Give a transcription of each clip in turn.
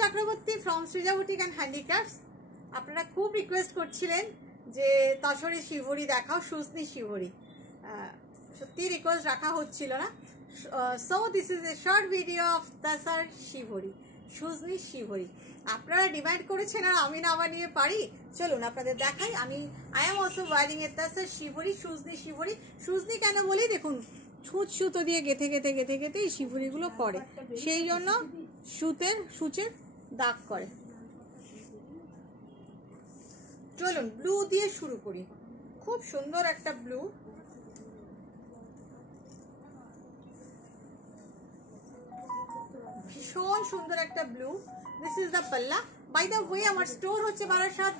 চক্রবর্তী ফ্রম Srija boutique and handicrafts. আপনারা খুব রিকোয়েস্ট করছিলেন যে তসরে শিবরি দেখাও, সুজনি শিবরি। সত্যি রিকোয়েস্ট রাখা হচ্ছিল না। So this is a short video of tussar shibori, sujni shibori. আপনারা ডিমান্ড করেছেন আর আমি না বানিয়ে পারি। চলুন আপনাদের দেখাই। I am also wearing a tussar shibori, sujni শিবরি। সুজনি কেন বলি, দেখুন ছুঁচ সুতো দিয়ে গেথে গেথে গেথে গেথে এই শিবরিগুলো করে, সেই জন্য সূচের দাগ করে। চলুন ব্লু দিয়ে শুরু করি। খুব সুন্দর একটা ব্লু, ভীষণ সুন্দর একটা ব্লু। দিস ইজ দ্য পাল্লা। বাই দ্য ওয়ে, আমার স্টোর হচ্ছে বারাসাত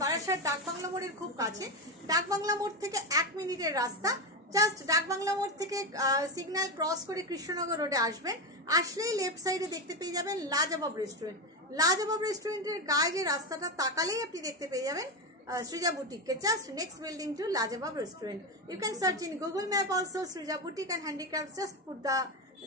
ডাকবাংলা মোড়ের খুব কাছে। ডাকবাংলা মোড় থেকে 1 মিনিটের রাস্তা। জাস্ট ডাকবাংলা মোড় থেকে সিগন্যাল ক্রস করে কৃষ্ণনগর রোডে আসবেন। আসলেই লেফট সাইডে দেখতে পেয়ে যাবেন লাজবাব রেস্টুরেন্ট। লাজবাব রেস্টুরেন্টের গায়ে যে রাস্তাটা তাকালেই আপনি দেখতে পেয়ে যাবেন Srija Boutique, just next building to Lajabab Restaurant. You can search in Google Map also Srija Boutique and Handicrafts.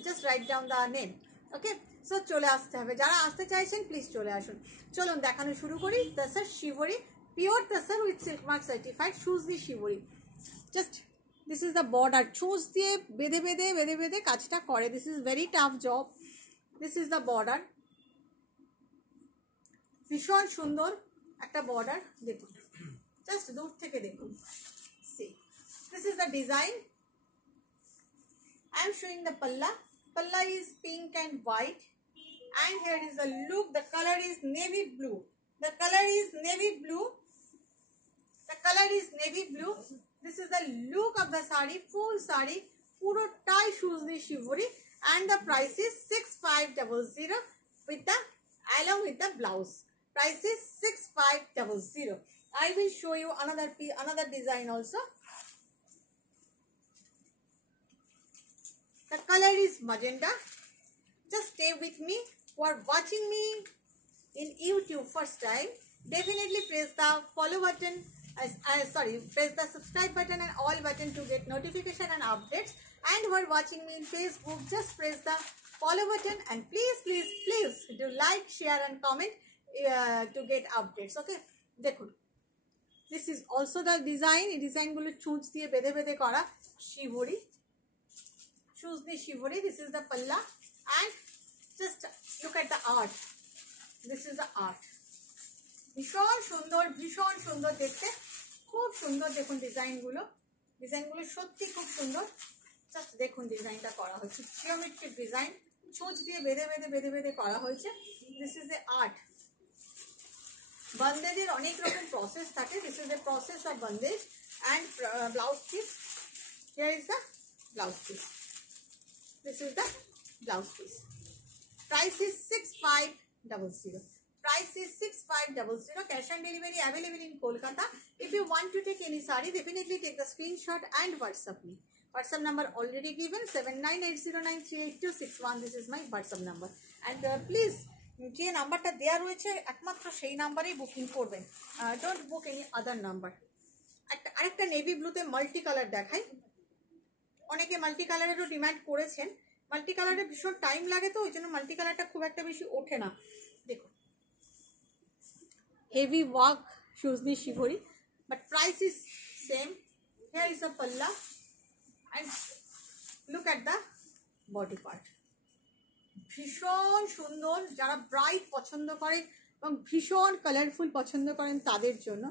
Just write down the name. Okay, so চলে আসতে হবে। যারা আসতে চাইছেন প্লিজ চলে আসুন। চলুন দেখানো শুরু করি। Tussar shibori, pure tussar with silk mark certified sujni shibori. Just this is the border. ছুঁচ দিয়ে বেঁধে বেঁধে বেঁধে বেঁধে কাজটা করে। This is very tough job. This is the border. ভীষণ সুন্দর একটা বর্ডার। দেখুন, জাস্ট দূর থেকে দেখুন। See, this is the design. I am showing the palla. Palla is pink and white, and here is the look. The color is navy blue. The color is navy blue. The color is navy blue. This is the look of the sari. Full sari, puro tie Suzni shivori, and the price is 6500 along with the blouse. Price is 6500. I will show you another design also. The color is magenta. Just stay with me. Who are watching me in YouTube first time, definitely press the follow button. Press the subscribe button and all button to get notification and updates. And who are watching me in Facebook, just press the follow button and please do like, share and comment to get updates. Okay, দেখুন, this is also the design. এই ডিজাইনগুলো ছুঁচ দিয়ে বেঁধে বেঁধে করা শিবরি, সুজনি শিবরি। This is the palla, and just look at the art. This is the art. ভীষণ সুন্দর দেখতে, খুব সুন্দর। দেখুন ডিজাইনগুলো সত্যি খুব সুন্দর। জাস্ট দেখুন ডিজাইনটা করা হয়েছে, জিওমেট্রিক ডিজাইন, ছুঁচ দিয়ে বেঁধে বেঁধে বেঁধে বেঁধে করা হয়েছে। This is a art. বন্দেজের অনেক রকম প্রসেস থাকে। This is a process of bandhej and blouse piece. Here is the blouse piece. This is the blouse piece. Price is 6500. Price is 6500. Cash on delivery available in Kolkata. If you want to take any sari, definitely take the screenshot and WhatsApp me. WhatsApp number already given, 7980938261. This is my WhatsApp number. And please, যে নাম্বারটা দেওয়া রয়েছে একমাত্র সেই নাম্বারেই বুকিং করবেন। ডোন্ট বুক any other number. আরেকটা নেভি ব্লুতে মাল্টি কালার দেখাই। অনেকে মাল্টি কালারেরও ডিমান্ড করেছেন। মাল্টি কালারে ভীষণ টাইম লাগে, তো ওই জন্য মাল্টি কালারটা খুব একটা বেশি ওঠে না। দেখুন, heavy work sujni shibori, but price is same. Here is a palla and look at the body part. ভীষণ সুন্দর। যারা ব্রাইট পছন্দ করেন এবং ভীষণ কালারফুল পছন্দ করেন তাদের জন্য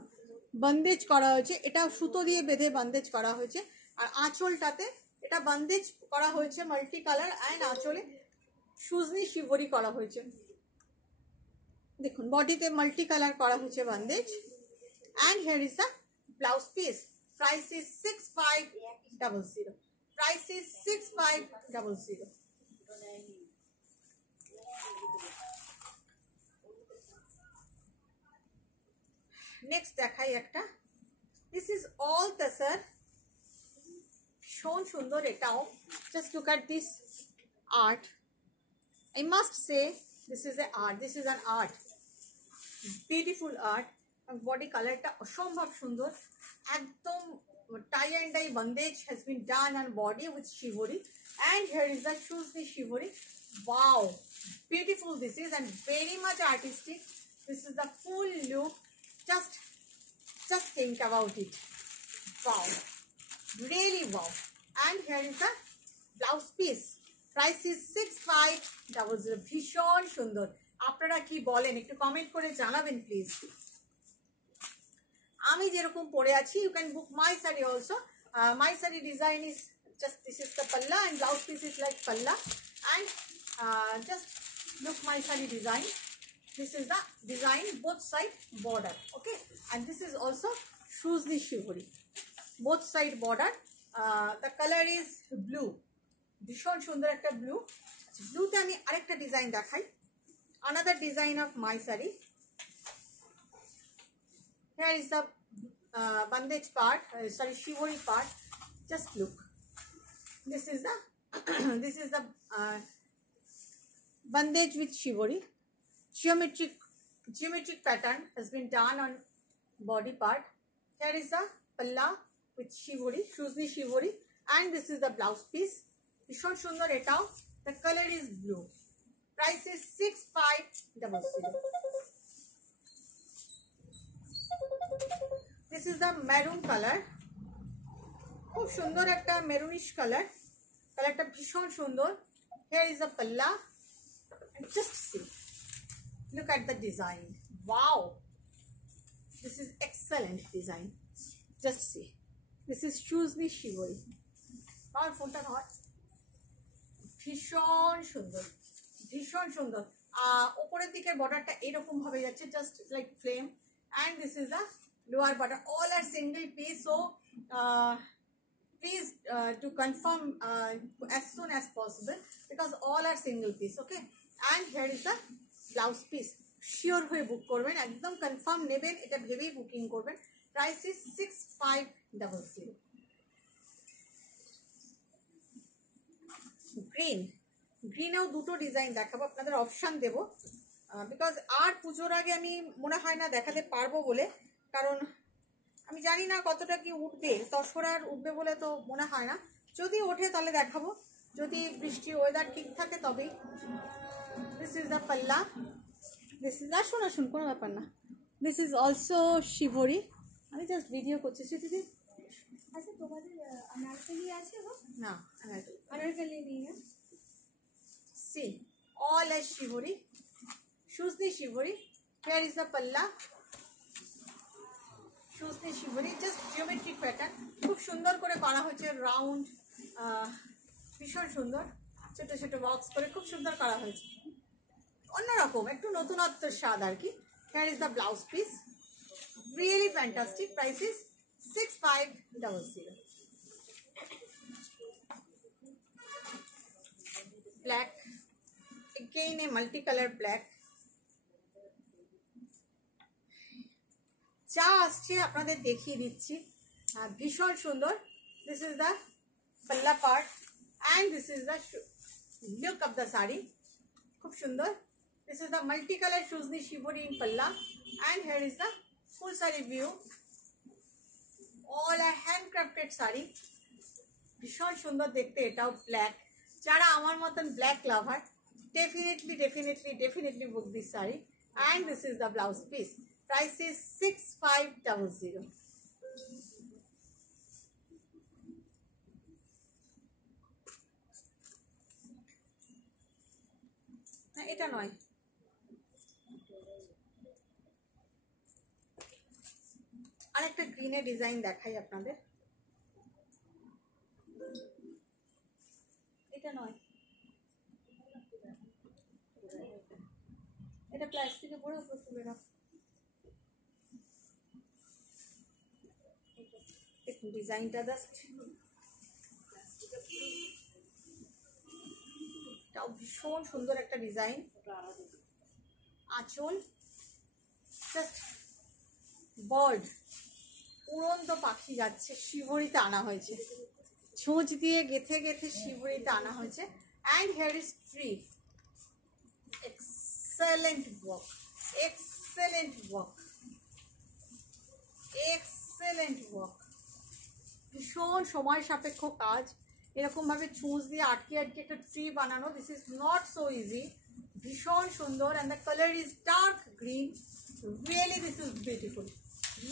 বন্দেজ করা হয়েছে। এটা সুতো দিয়ে বেঁধে বন্দেজ করা হয়েছে। আর আঁচলটাতে এটা বন্দেজ করা হয়েছে মাল্টি কালার, অ্যান্ড আঁচলে সুজনি শিবরি করা হয়েছে। দেখুন বডিতে মাল্টি কালার করা হয়েছে bandhej. And here is the blouse piece. Price is 6500. Price is 6500. Next দেখাই একটা। This is all tussar. ভীষণ সুন্দর এটাও। Just look at this art. I must say this is a art. This is an art, beautiful art. Body কালারটা অসম্ভব সুন্দর। একদম tie and dye bandage has been done on body with shivori, and here is the Suzni shivori. Wow, beautiful this is, and very much artistic. This is the full look. Just think about it. Wow, really wow. And here is the blouse piece. Price is 6500. ভীষণ সুন্দর। আপনারা কি বলেন একটু কমেন্ট করে জানাবেন প্লিজ। আমি যেরকম পরে আছি, you can book my saree also. My saree design is just, this is the palla and blouse piece is like palla, and just look my saree design. This is the design, both side border, okay, and this is also Shuzli Shivori, both side border. The color is blue, ভীষণ সুন্দর একটা ব্লু। ব্লুতে আমি আরেকটা ডিজাইন দেখাই, another design of my saree. Here is the bandage part, sorry, shivori part. Just look, this is the this is the bandage with shivori. Geometric pattern has been done on body part. Here is the palla with shivori, Shuzli Shivori, and this is the blouse piece. ভীষণ সুন্দর এটাও। The color is blue. Price is 6500. This is the maroon color. খুব সুন্দর একটা maroonish colour. কালারটা ভীষণ সুন্দর। Here is the palla. And just see. Look at the design. Wow. This is excellent design. Just see. This is Shuzli Shivori. আর ফোনটা হট। ভীষণ সুন্দর, ভীষণ সুন্দর। উপরের দিকের বর্ডারটা এরকম ভাবে যাচ্ছে, just like flame, and this is the lower border. All are single piece, so please to confirm as soon as possible, because all are single piece, okay. And here is the blouse piece. Sure হয়ে বুক করবেন, একদম কনফার্ম নেবেন, এটা ভেবেই বুকিং করবেন। Price is 6500। গ্রিনেও দুটো ডিজাইন দেখাবো, আপনাদের অপশান দেবো, বিকজ আর পুজোর আগে আমি মনে হয় না দেখাতে পারবো বলে, কারণ আমি জানি না কতটা কি উঠবে, দশহরার উঠবে বলে তো মনে হয় না। যদি ওঠে তাহলে দেখাবো, যদি বৃষ্টি ওয়েদার ঠিক থাকে তবেই। This is the palla, this is, আসুন আসুন, কোনো ব্যাপার না। This is also shibori. আমি জাস্ট ভিডিও করছি। দিদি আচ্ছা, তোমাদের আনারকলি আছে গো? না, আনারকলি নেই। See, all as shivori, Shuzli Shivori. Here is the palla, Shuzli Shivori, just geometric pattern. খুব সুন্দর করে করা হয়েছে, রাউন্ড, ভীষণ সুন্দর, ছোট ছোট বক্স করে খুব সুন্দর করা হয়েছে, অন্যরকম একটু নতুনত্বের স্বাদ আর কি। Here is the blouse piece, really fantastic. Price is 6500. Black, again a multicolor black. যা আসছে আপনাদের দেখিয়ে দিচ্ছি, ভীষণ সুন্দর। This is the palla part and this is the look of the saree, খুব সুন্দর। This is the multicolor Shuzli Shivori in palla, and here is the full saree view. All are handcrafted saree, ভীষণ সুন্দর দেখতে। এটাও ব্ল্যাক, যারা আমার মতন ব্ল্যাক লাভার, definitely book this saree. And this is the blouse piece. Price is 6500. এটা নয়, আরেকটা গ্রিনের ডিজাইন দেখাই আপনাদের। এটা নয়, এটা প্লাস্টিকে পরে উপর তুলে রাখ। দেখুন ডিজাইনটা, এটাও ভীষণ সুন্দর একটা ডিজাইন। আঁচল, জাস্ট বার্ড, উড়ন্ত পাখি যাচ্ছে, শিবরিতে আনা হয়েছে, ছোঁচ দিয়ে গেথে গেথে শিবরিতে আনা হয়েছে। And hair is tree, excellent work, ভীষণ সময় সাপেক্ষ কাজ, এরকমভাবে ছুঁচ দিয়ে আটকে আটকে একটা ট্রি বানানো, this is not so easy. ভীষণ সুন্দর, and the colour is dark green. Really this is beautiful,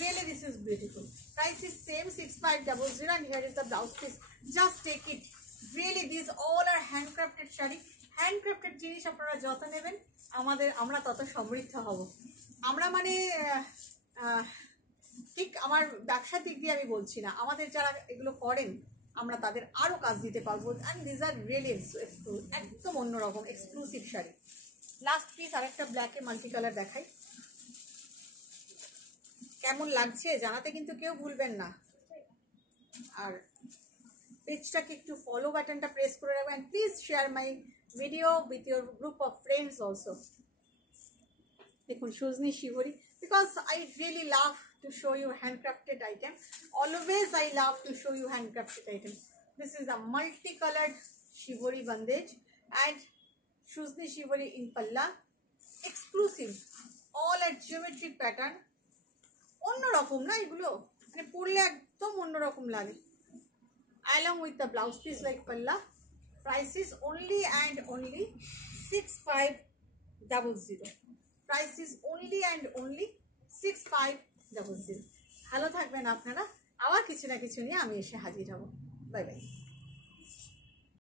really this is beautiful. Price is same 6500, and here is the blouse piece. Just take it. Really these all are handcrafted sari. হ্যান্ডক্রাফটেড জিনিস আপনারা যত নেবেন আমরা তত সমৃদ্ধ হব। আমরা মানে ঠিক আমার ব্যবসার দিক দিয়ে আমি বলছি না, আমাদের যারা এগুলো করেন আমরা তাদের আরও কাজ দিতে পারবো। অ্যান্ড দিস আর রিয়েলি একদম অন্যরকম এক্সক্লুসিভ শাড়ি। লাস্ট পিস আরেকটা ব্ল্যাকে মাল্টি কালার দেখাই, কেমন লাগছে জানাতে কিন্তু কেউ ভুলবেন না। আর পেজটাকে একটু ফলো বাটনটা প্রেস করে রাখবেন, please share my video with your group of friends also. দেখুন sujni shibori, because I really love to show you handcrafted item. Always I love to show you handcrafted item. This is a multi coloured shibori bandhej and sujni shibori in palla, exclusive, all at geometric pattern. অন্যরকম না এগুলো, মানে পরলে একদম অন্যরকম লাগে। along with the blouse piece like palla. Price is only and only 6500. Price is only and only 6500. ভালো থাকবেন আপনারা, আবার কিছু না কিছু নিয়ে আমি এসে হাজির হব। Bye bye.